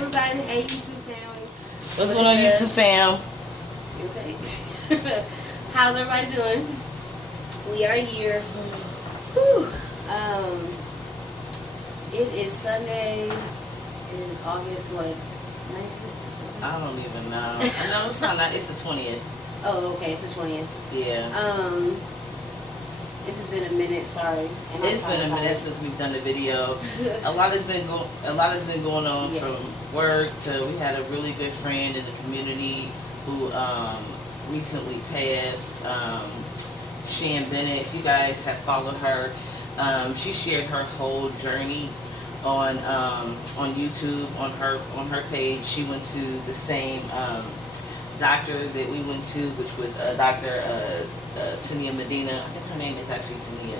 everybody. Hey, YouTube family. What's going on, YouTube fam? Okay. How's everybody doing? We are here. Whew. It is Sunday. It is August, what, 19th? I don't even know. No, it's not. It's the 20th. Oh, okay. It's the 20th. Yeah. It's just been a minute. Sorry. It's been a minute since we've done the video. A lot has been going on from work to. We had a really good friend in the community who recently passed. Shan Bennett. If you guys have followed her, she shared her whole journey on YouTube on her page. She went to the same doctor that we went to, which was Dr. Tania Medina. I think her name is actually Tania.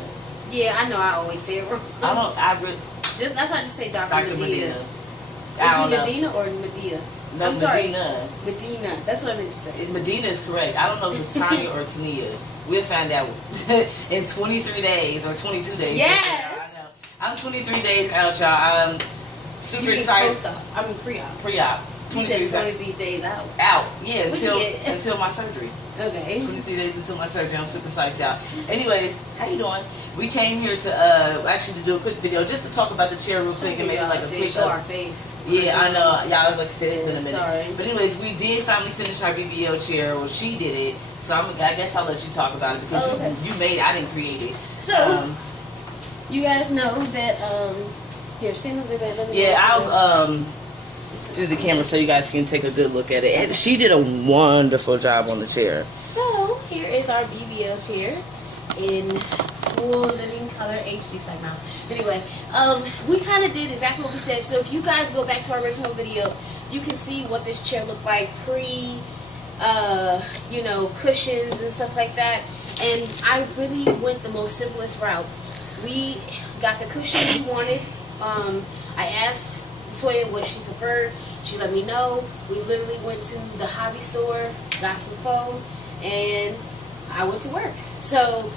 Yeah, I know. I always say it wrong. That's why I just say Dr. Medina. Is it Medina or Medea? No, I'm sorry. Medina. That's what I meant to say. Medina is correct. I don't know if it's Tanya or Tania. We'll find out in 23 days or 22 days. Yes. I know. I'm 23 days out, y'all. I'm super excited. Post-op. I mean pre-op. Pre-op. You said 23 days out. Out. Yeah, until my surgery. Okay. 23 days until my surgery. I'm super psyched, y'all. Anyways, how you doing? We came here to actually to do a quick video just to talk about the chair real quick and maybe like a quick show our face. Yeah, I know. Y'all, like I said, it's been a minute. Sorry. But anyways, we did finally finish our BBL chair. Well, she did it. So I guess I'll let you talk about it because you made it. I didn't create it. So you guys know that here, see me, baby. Yeah, I'll do the camera so you guys can take a good look at it. And she did a wonderful job on the chair. So here is our BBL chair in full living color HD site now. Anyway, we kind of did exactly what we said. So if you guys go back to our original video, you can see what this chair looked like pre, you know, cushions and stuff like that. And I really went the most simplest route. We got the cushion we wanted. I asked Latoya what she preferred. She let me know. We literally went to the hobby store, got some foam, and I went to work. So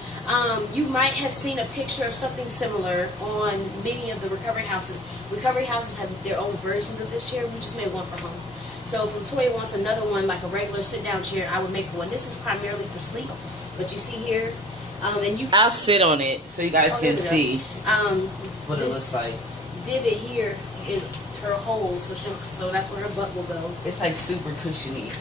you might have seen a picture of something similar on many of the recovery houses. Recovery houses have their own versions of this chair. We just made one for home. So if Latoya wants another one, like a regular sit-down chair, I would make one. This is primarily for sleep, but you see here, and you can I'll sit on it so you guys can see what it looks like. Divot here is her hole, so that's where her butt will go. It's like super cushiony.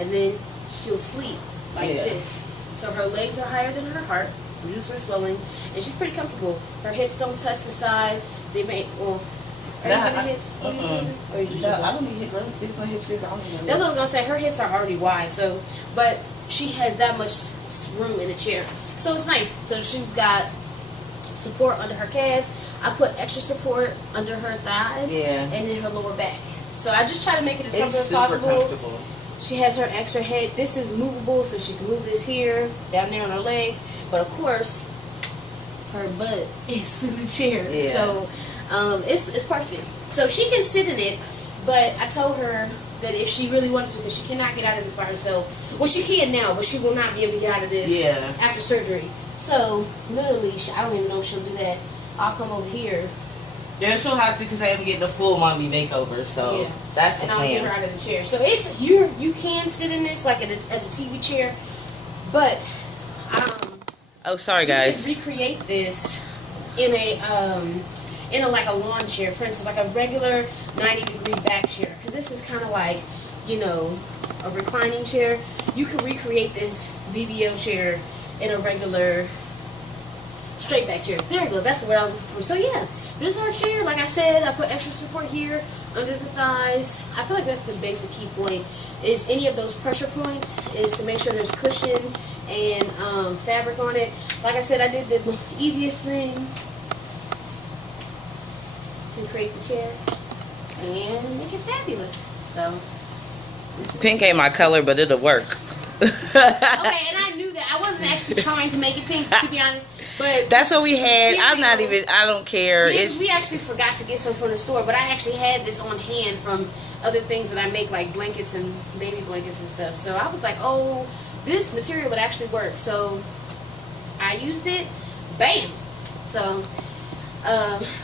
And then she'll sleep like this. So her legs are higher than her heart, reduce her swelling, and she's pretty comfortable. Her hips don't touch the side. They may, well, are you the hips? Or is your I don't need hip rest. It's my hips. I don't need That's what I was gonna say. Her hips are already wide, so but she has that much room in the chair, so it's nice. So she's got support under her calves. I put extra support under her thighs and in her lower back. So I just try to make it as comfortable as possible. She has her extra head. This is movable, so she can move this here, down there on her legs. But of course, her butt is through the chair. Yeah. So it's perfect. So she can sit in it, but I told her that if she really wanted to, because she cannot get out of this by herself. Well, she can now, but she will not be able to get out of this after surgery. So literally, I don't even know if she'll do that. I'll come over here. Yeah, she'll have to because I am getting a full mommy makeover. So that's the plan. And I'll get her out of the chair. So it's you can sit in this like as a TV chair, but oh, sorry guys. You can recreate this in a like a lawn chair, for instance, like a regular 90-degree back chair. Because this is kind of like, you know, a reclining chair. You can recreate this BBL chair in a regular straight back chair. There you go. That's the word I was looking for. So yeah, this is our chair. Like I said, I put extra support here under the thighs. I feel like that's the basic key point. Is any of those pressure points is to make sure there's cushion and fabric on it. Like I said, I did the easiest thing to create the chair and make it fabulous. So pink ain't my color, but it'll work. Okay, and I knew that. I wasn't actually trying to make it pink, to be honest. But that's what we had. I don't care. Yeah, we actually forgot to get some from the store, but I actually had this on hand from other things that I make, like blankets and baby blankets and stuff. So I was like, oh, this material would actually work. So I used it. Bam. So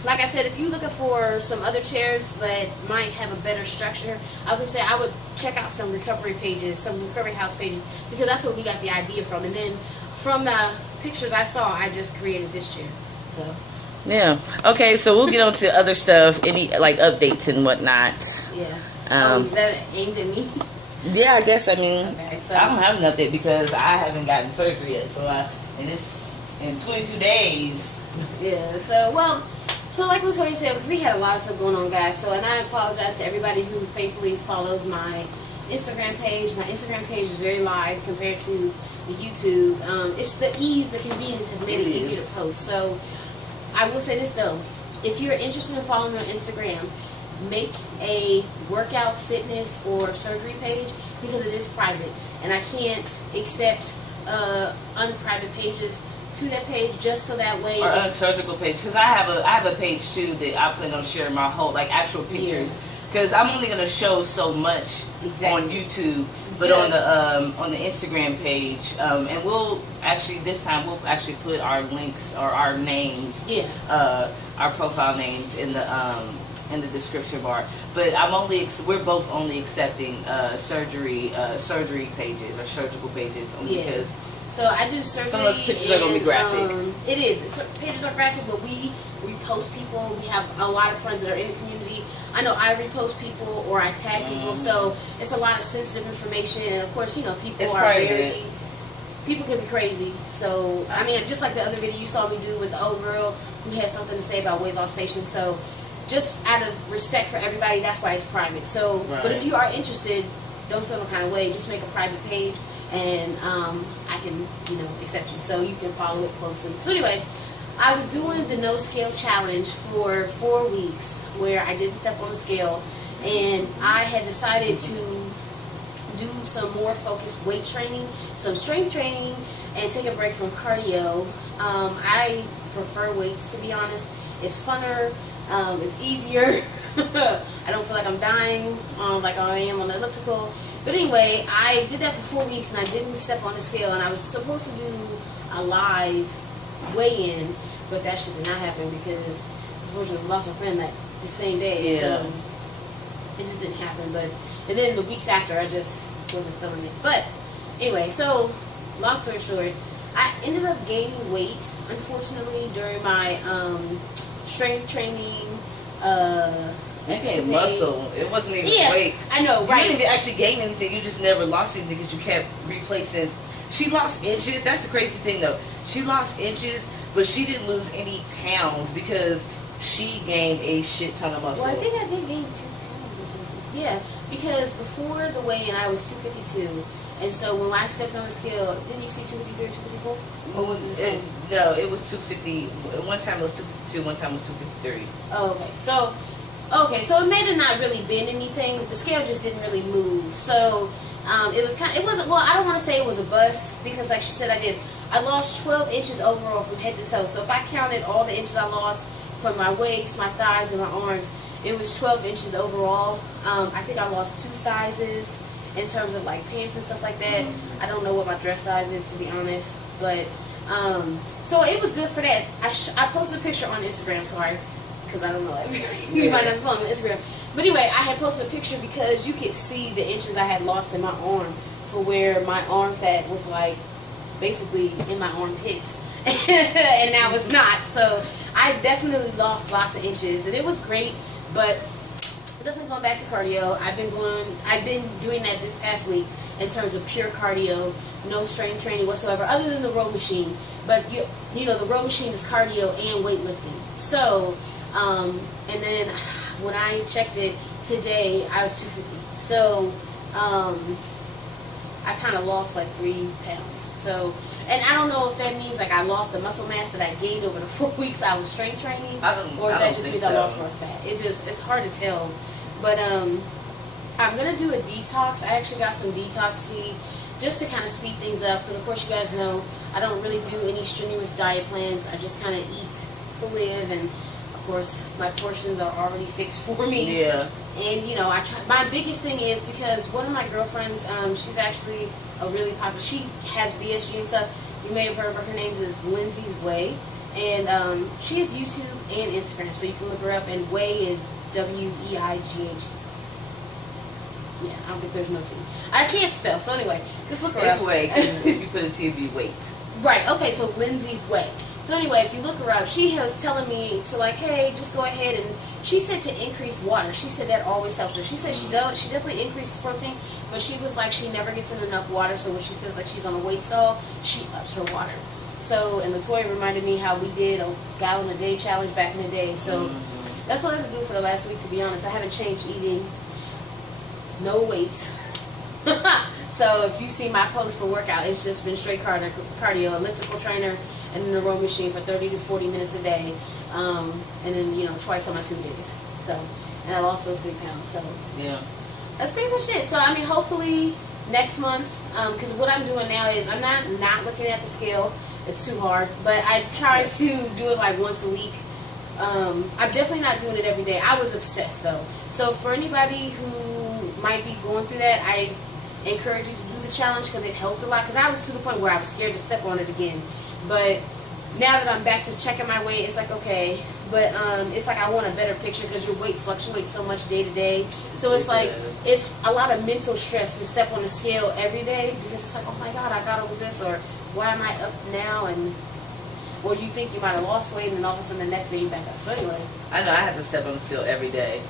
like I said, if you're looking for some other chairs that might have a better structure, I was gonna say I would check out some recovery pages, some recovery house pages, because that's where we got the idea from. And then from the pictures I saw, I just created this chair. So yeah. Okay, so we'll get on to other stuff, any like updates and whatnot. Yeah. Is that aimed at me? Yeah, I guess. I mean, Okay, so I don't have nothing because I haven't gotten surgery yet. So and it's in 22 days. yeah. So like Latoya said, because we had a lot of stuff going on, guys. So, and I apologize to everybody who faithfully follows my Instagram page. My Instagram page is very live compared to the YouTube. It's the ease, the convenience has made it easier to post. So I will say this though, if you're interested in following me on Instagram, make a workout, fitness, or surgery page, because it is private, and I can't accept unprivate pages to that page, just so that way. Or a surgical page, because I have a page too that I plan on sharing my whole like actual pictures. Because I'm only gonna show so much on YouTube, but on the Instagram page, and we'll actually this time we'll actually put our links or our names, our profile names in the description bar. But we're both only accepting surgery pages or surgical pages, only because. So I do surgery. Some of those pictures are gonna be graphic. It is. Pages are graphic, but we repost people. We have a lot of friends that are in the community. I know I repost people or I tag people, so it's a lot of sensitive information. And of course, people people can be crazy. So I mean, just like the other video you saw me do with the old girl who had something to say about weight loss patients. So just out of respect for everybody, that's why it's private. So, but if you are interested, don't feel no kind of way. Just make a private page, and I can, accept you. So you can follow it closely. So anyway, I was doing the no scale challenge for 4 weeks, where I didn't step on the scale, and I had decided to do some more focused weight training, some strength training, and take a break from cardio. I prefer weights, to be honest. It's funner. It's easier. I don't feel like I'm dying like I am on the elliptical. But anyway, I did that for 4 weeks, and I didn't step on the scale, and I was supposed to do a live weigh-in, but that shit did not happen because unfortunately I lost a friend the same day. So it just didn't happen. And then the weeks after, I just wasn't feeling it. But anyway, so long story short, I ended up gaining weight, unfortunately, during my strength training. You gained muscle. It wasn't even weight. I know, right? You didn't even actually gain anything. You just never lost anything because you kept replacing. She lost inches. That's the crazy thing, though. She lost inches, but she didn't lose any pounds because she gained a shit ton of muscle. Well, I think I did gain 2 pounds. Yeah, because before the weigh-in, I was 252. And so when I stepped on the scale, didn't you see 253 or 254? Or was it? No, it was 250. One time it was 252. One time it was 253. Oh, okay. So it may have not really been anything. The scale just didn't really move. So it was kind of, it wasn't, well, I don't want to say it was a bust, because like she said, I lost 12 inches overall from head to toe. So if I counted all the inches I lost from my waist, my thighs, and my arms, it was 12 inches overall. I think I lost 2 sizes in terms of like pants and stuff like that. I don't know what my dress size is, to be honest, but so it was good for that. I posted a picture on Instagram, sorry, because I don't know everybody. You might not follow me on Instagram, but anyway, I had posted a picture because you could see the inches I had lost in my arm, for where my arm fat was like basically in my armpits, and now it's not. So I definitely lost lots of inches, and it was great. But definitely going back to cardio. I've been doing that this past week in terms of pure cardio, no strength training whatsoever, other than the row machine. But you know, the row machine is cardio and weightlifting. So and then when I checked it today, I was 250. So I kind of lost like 3 pounds. So, and I don't know if that means like I lost the muscle mass that I gained over the 4 weeks I was strength training, or if that just means I lost more fat. It's hard to tell. But I'm gonna do a detox. I actually got some detox tea just to kind of speed things up, because of course you guys know I don't really do any strenuous diet plans. I just kind of eat to live, and of course my portions are already fixed for me. Yeah. And you know, I try. My biggest thing is because one of my girlfriends, she's actually a really popular. She has BSG and stuff. You may have heard of her. Her name is Lindsay's Way, And she has YouTube and Instagram, so you can look her up. And Weigh is WEIGH. Yeah, I don't think there's no T. I can't spell, so anyway, just look her up. It's Weigh, because if you put a T, it'd be weight. Right, okay, so Lindsay's Weigh. So anyway, if you look her up, she was telling me to like, hey, just go ahead, and she said to increase water. She said that always helps her. She said she definitely increases protein, but she was like she never gets in enough water, so when she feels like she's on a weight stall, she ups her water. So, and Latoya reminded me how we did a gallon a day challenge back in the day. So that's what I've been doing for the last week, to be honest. I haven't changed eating. No weights. So if you see my post for workout, it's just been straight cardio, elliptical trainer, and then the row machine for 30 to 40 minutes a day, and then, you know, twice on my 2 days. So, and I lost those 3 pounds. So yeah, that's pretty much it. So I mean, hopefully next month, because what I'm doing now is I'm not looking at the scale. It's too hard, but I try to do it like once a week. I'm definitely not doing it every day. I was obsessed though. So for anybody who might be going through that, I encourage you to do the challenge because it helped a lot. Because I was to the point where I was scared to step on it again. But now that I'm back to checking my weight, it's like, okay. But it's like I want a better picture because your weight fluctuates so much day to day. So it's like it's a lot of mental stress to step on the scale every day because it's like, oh my God, I thought it was this, or why am I up now? And or you think you might have lost weight and then all of a sudden the next day you back up. So anyway, I know I have to step on the scale every day.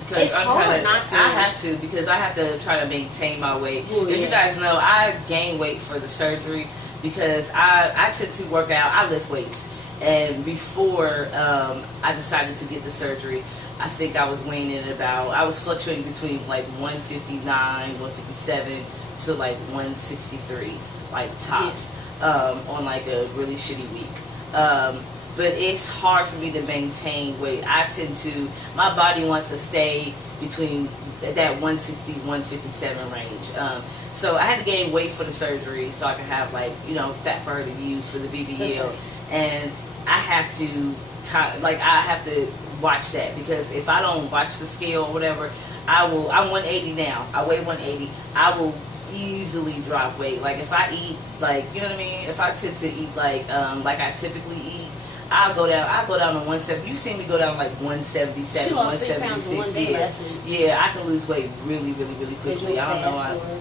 Because it's hard not to. I have to because I have to try to maintain my weight. Ooh, As you guys know, I gained weight for the surgery because I tend to work out. I lift weights. And before I decided to get the surgery, I think I was weighing in about, I was fluctuating between like 159, 157 to like 163, like tops, on like a really shitty week. But it's hard for me to maintain weight. I tend to, my body wants to stay between that 160, 157 range. So I had to gain weight for the surgery so I could have like, you know, fat for her to use for the BBL. Right. And I have to, I have to watch that because if I don't watch the scale or whatever, I'm 180 now. I weigh 180. I will easily drop weight. Like if I eat, like, you know what I mean? If I tend to eat like I typically eat, I'll go down to 170. You see me go down like 177, she lost 3 pounds in 1 day last week. Yeah, I can lose weight really, really, really quickly. I don't know.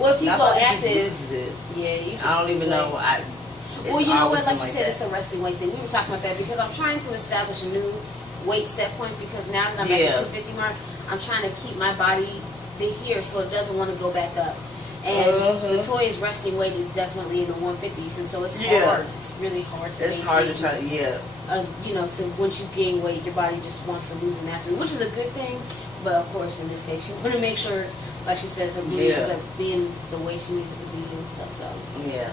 Well, if you go active, I don't even know. Well, you know what? Like you said, it's the resting weight thing. We were talking about that because I'm trying to establish a new weight set point because now that I'm at the 250 mark, I'm trying to keep my body here so it doesn't want to go back up. And Latoya's resting weight is definitely in the 150s, and so it's hard. It's really hard to maintain. It's hard to try to, you know, to once you gain weight, your body just wants to lose it naturally, which is a good thing. But of course, in this case, you want to make sure, like she says, her booty ends up being the way she needs it to be and stuff. So yeah.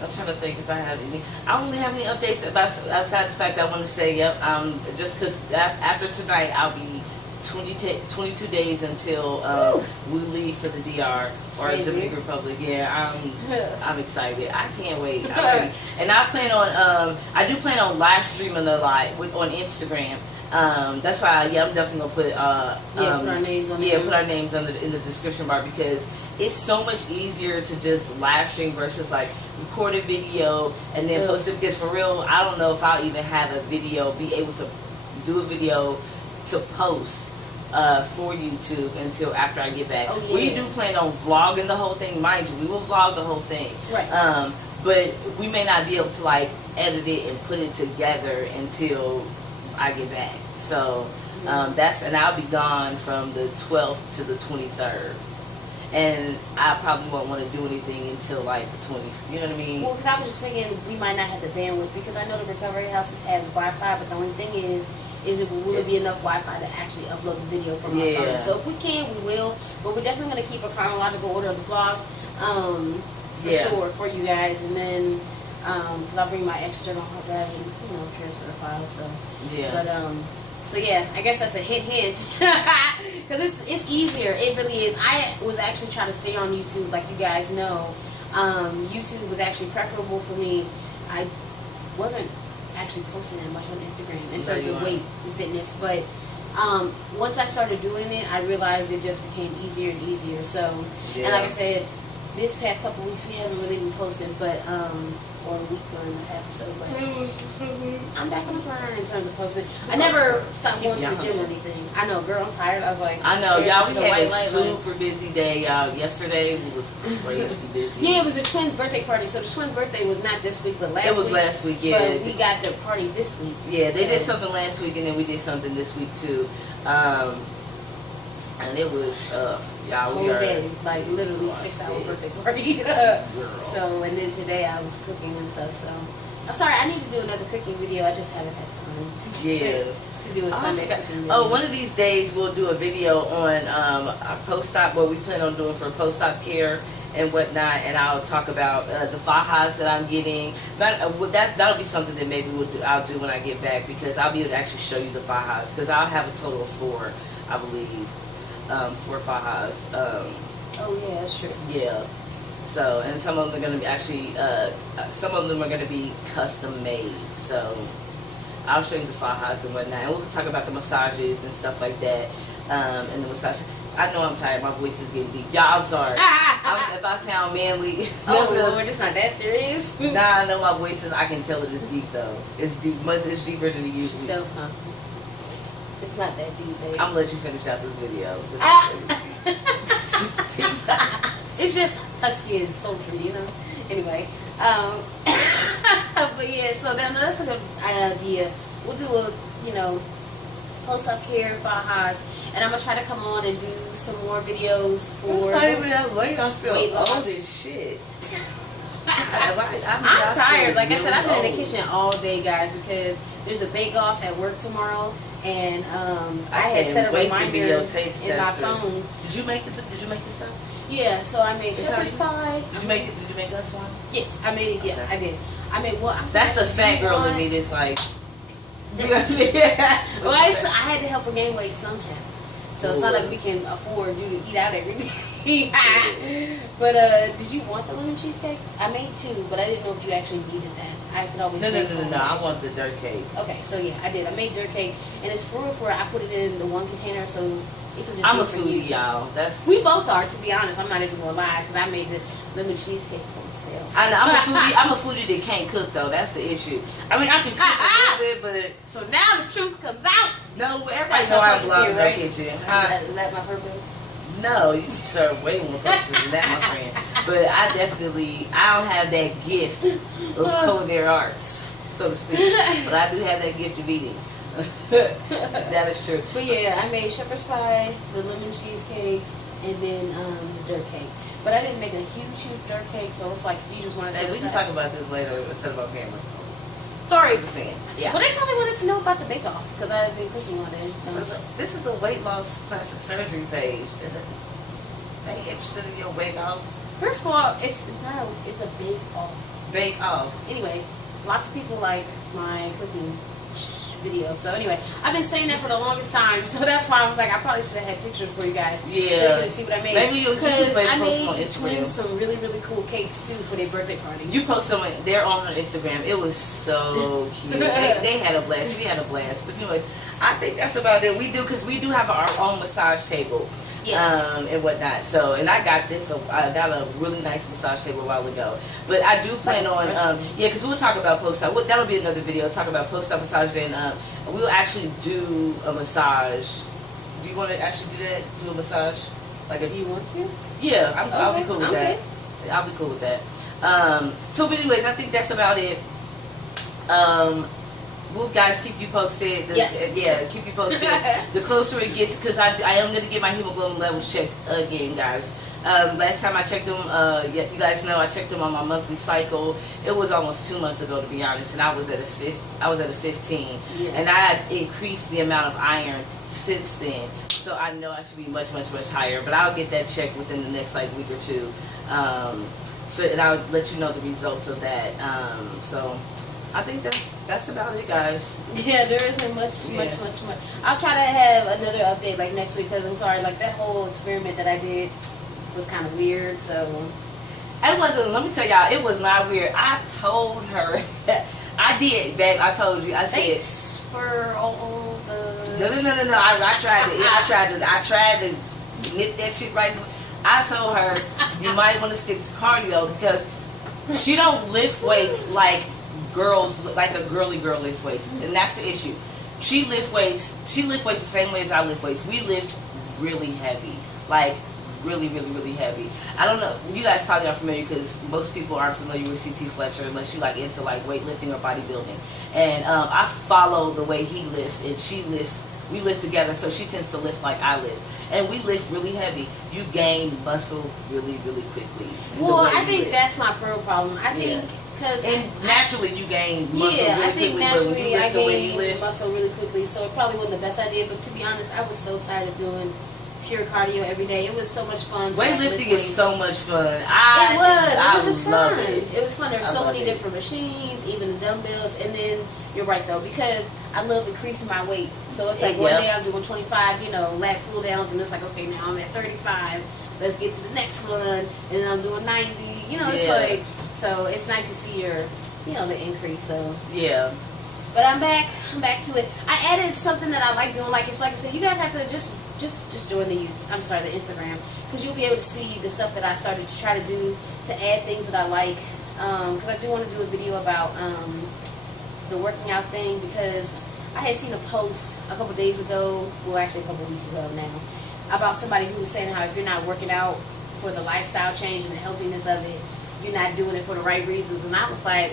I'm trying to think if I have any. I don't really have any updates outside the fact that I want to say, just because after tonight I'll be 22 days until we leave for the DR or Dominican Republic. Yeah, I'm excited. I can't wait. And I do plan on live streaming a lot on Instagram. That's why I'm definitely gonna put put our names in the description bar because it's so much easier to just live stream versus like record a video and then post it. Because for real, I don't know if I'll even have a video, be able to do a video to post for YouTube until after I get back. We do plan on vlogging the whole thing, mind you. We will vlog the whole thing, right? But we may not be able to like edit it and put it together until I get back. So and I'll be gone from the 12th to the 23rd. And I probably won't want to do anything until like the 20th. You know what I mean? Well, because I was just thinking we might not have the bandwidth because I know the recovery houses have Wi-Fi, but the only thing is will it be enough Wi-Fi to actually upload the video from our phone? So if we can, we will. But we're definitely going to keep a chronological order of the vlogs for sure for you guys. And then because I'll bring my external hard drive and transfer the files. So but so yeah, I guess that's a hint. Because it's easier. It really is. I was actually trying to stay on YouTube, like you guys know. YouTube was actually preferable for me. I wasn't actually posting that much on Instagram in terms of weight and fitness, but once I started doing it, I realized it just became easier and easier. So, and like I said, this past couple weeks we haven't really been posting, but or a week and a half or so. But I'm back on the grind in terms of posting. I never stopped going to the gym or anything. I know, girl, I'm tired. I was like, I know, y'all. We had a super busy day, y'all. Yesterday was crazy busy. Yeah, it was a twins' birthday party. So the twins' birthday was not this week, but last week. It was last week, yeah. But we got the party this week. Yeah, they did something last week, and then we did something this week too. And it was, y'all, whole day, like literally 6-hour birthday party. So, and then today I was cooking and stuff. So, I'm sorry, I need to do another cooking video. I just haven't had time to do a Sunday cooking video. Oh, one of these days we'll do a video on our post-op, what we plan on doing for post-op care and whatnot, and I'll talk about the fajas that I'm getting. That'll be something that maybe I'll do when I get back, because I'll be able to actually show you the fajas, because I'll have a total of 4, I believe. 4 fajas. Oh yeah, that's true. Yeah. So, and some of them are going to be actually, some of them are going to be custom made. So, I'll show you the fajas and whatnot. And we'll talk about the massages and stuff like that. And the massage. I know I'm tired. My voice is getting deep. Y'all, I'm sorry. If I sound manly. Oh Lord, it's not that serious. Nah, I know my voice is, I can tell it is deep though. It's deep. It's deeper than it usually. Self-confident. It's not that deep, baby. I'm gonna let you finish out this video. It's just husky and sultry, you know. Anyway, but yeah. So then that's a good idea. We'll do a, you know, post-op care fajas, and I'm gonna try to come on and do some more videos for. It's not even that late. I feel weight loss. old as shit. I'm tired. Like I said, I've been in the kitchen all day, guys, because there's a bake-off at work tomorrow, and I had set a reminder in my phone. Did you make this stuff? Yeah. So I made shepherd's pie. Did you make us one? Yes, I made it. Yeah, okay. I did. I made what? That's the fat girl in me. That's like. Well, I had to help her gain weight somehow. So it's not like we can afford to eat out every day. But did you want the lemon cheesecake? I made 2, but I didn't know if you actually needed that. I could always No. I want the dirt cake. Okay, so yeah, I did. I made dirt cake, and it's for I put it in the one container, so it can just. I'm a foodie, y'all. We both are, to be honest. I'm not even gonna lie, because I made the lemon cheesecake for myself. I'm a foodie that can't cook though. That's the issue. I mean, I can cook a little bit, but so now the truth comes out. No, everybody know I belong in the kitchen. Is that my purpose? No, you serve way more purposes than that, my friend. But I don't have that gift of culinary arts, so to speak. But I do have that gift of eating. That is true. But yeah, I made shepherd's pie, the lemon cheesecake, and then the dirt cake. But I didn't make a huge dirt cake, so it's like if you just want to say. We can talk about this later instead of our camera. Sorry. Yeah. Well, they probably wanted to know about the bake-off, because I've been cooking all day. This is a weight loss plastic surgery page. They interested in your bake-off? First of all, it's a bake-off. Bake-off. Anyway, lots of people like my cooking video. So anyway, I've been saying that for the longest time, so that's why I was like, I probably should have had pictures for you guys. Yeah. To see what I made. Maybe you'll because I made on the Instagram. twins some really cool cakes too for their birthday party. You posted them. They're on her Instagram. It was so cute. they had a blast. We had a blast. But anyways, I think that's about it. We do have our own massage table. Yeah. And whatnot. So, and I got this. I got a really nice massage table a while ago. But I do plan on, because we'll talk about post-op. That'll be another video. Talk about post-op massage. And we'll actually do a massage. Do you want to actually do that? Do a massage? Like, if you want to? Yeah, I'll be cool with that. I'll be cool with that. So, but anyways, I think that's about it. We'll guys keep you posted. Yeah, keep you posted. The closer it gets, because I am going to get my hemoglobin levels checked again, guys. Last time I checked them, you guys know I checked them on my monthly cycle. It was almost 2 months ago, to be honest, and I was at a 15, and I have increased the amount of iron since then. So I know I should be much higher, but I'll get that checked within the next week or 2. So and I'll let you know the results of that. So I think that's about it, guys. Yeah, there isn't much. I'll try to have another update next week, because I'm sorry, that whole experiment that I did was kind of weird. So it wasn't. Let me tell y'all, it was not weird. I told her, I did, babe. I told you. I said, thanks for all the. No. I tried to nip that shit right. I told her you might want to stick to cardio, because She don't lift weights like girls, like a girly girl lifts weights, and that's the issue. She lift weights the same way as I lift weights. We lift really heavy, like really heavy. I don't know, you guys probably are familiar because most people aren't familiar with CT Fletcher unless you like into like weightlifting or bodybuilding. And I follow the way he lifts, and she lifts. We lift together, so she tends to lift like I lift, and we lift really heavy. You gain muscle really quickly. Well, I think that's my real problem. I think because naturally you gain muscle really quickly. Naturally I gain muscle really quickly, so it probably wasn't the best idea. But to be honest, I was so tired of doing pure cardio every day. It was so much fun. Weightlifting is so much fun. It was just fun. It was fun. There's so many different machines, even the dumbbells. And then you're right though, because I love increasing my weight. So it's like one day I'm doing 25, lat pull downs, and it's like, okay, now I'm at 35. Let's get to the next one, and then I'm doing 90. It's like, so it's nice to see your, the increase. So yeah. But I'm back to it. I added something that I like doing. Like I said, you guys have to just join the Instagram, because you'll be able to see the stuff that I started to try to do to add things that I like. Because I do want to do a video about the working out thing, because I had seen a post a couple days ago, well actually a couple weeks ago now, about somebody who was saying how if you're not working out for the lifestyle change and the healthiness of it, you're not doing it for the right reasons. And I was like,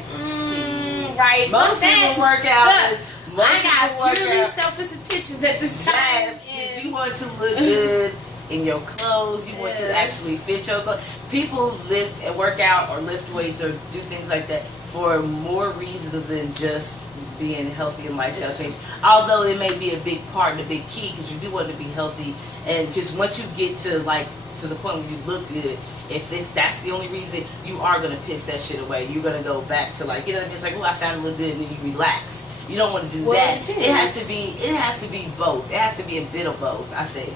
right. Most people work out. I got purely selfish intentions at this time. Yes, you want to look good in your clothes. You want to actually fit your clothes. People lift and work out or lift weights or do things like that for more reasons than just being healthy and lifestyle change. Although it may be a big part and a big key, because you do want to be healthy, and because once you get to the point where you look good, if that's the only reason, you are gonna piss that shit away. You're gonna go back to it's like, oh, I found it look good, and then you relax. You don't want to do that. It has to be both. It has to be a bit of both, I think.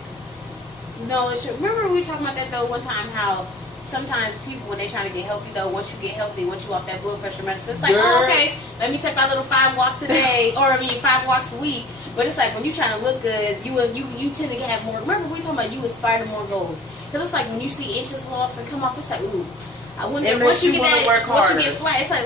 No, it should. Remember we were talking about that though one time, how sometimes people, when they're trying to get healthy though, once you get healthy, once you off that blood pressure medicine, it's like, oh, okay, let me take my little 5 walks a day, or 5 walks a week. But it's like when you're trying to look good, you tend to have more. Remember we were talking about you aspire to more goals. Because it's like when you see inches lost and come off, it's like, ooh, I wonder. Once you get that, once you get flat, it's like,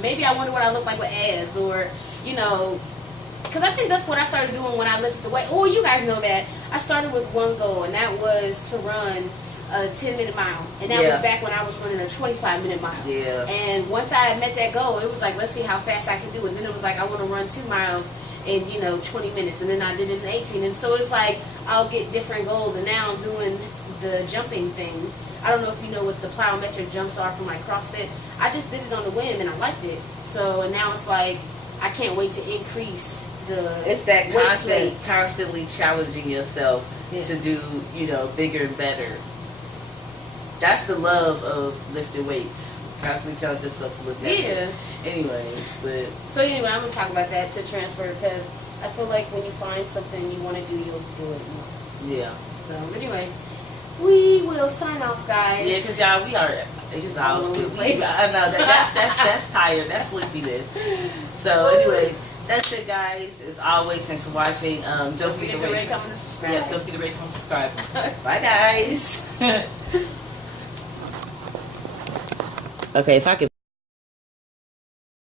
maybe I wonder what I look like with abs, or because I think that's what I started doing when I lifted the weight. Oh, you guys know that I started with one goal, and that was to run a 10-minute mile, and that was back when I was running a 25-minute mile. Yeah. And once I met that goal, it was like, let's see how fast I can do it. And then it was like, I want to run 2 miles in 20 minutes, and then I did it in 18. And so it's like I'll get different goals, and now I'm doing the jumping thing. I don't know if you know what the plyometric jumps are from like CrossFit. I just did it on the whim, and I liked it. So and now it's like I can't wait to increase the. It's that constantly challenging yourself to do bigger and better. That's the love of lifting weights. Constantly challenge yourself to look better. Anyways, but so anyway, I'm gonna talk about that to transfer, because I feel like when you find something you want to do, you'll do it more. Yeah. So anyway, we will sign off, guys. Yeah, because y'all, we are exhausted. I know that's tired. That's sleepiness. So anyways, that's it, guys. As always, thanks for watching. Don't forget to rate, comment, and subscribe. Yeah, don't forget to rate, comment, and subscribe. Bye, guys. Okay, if I could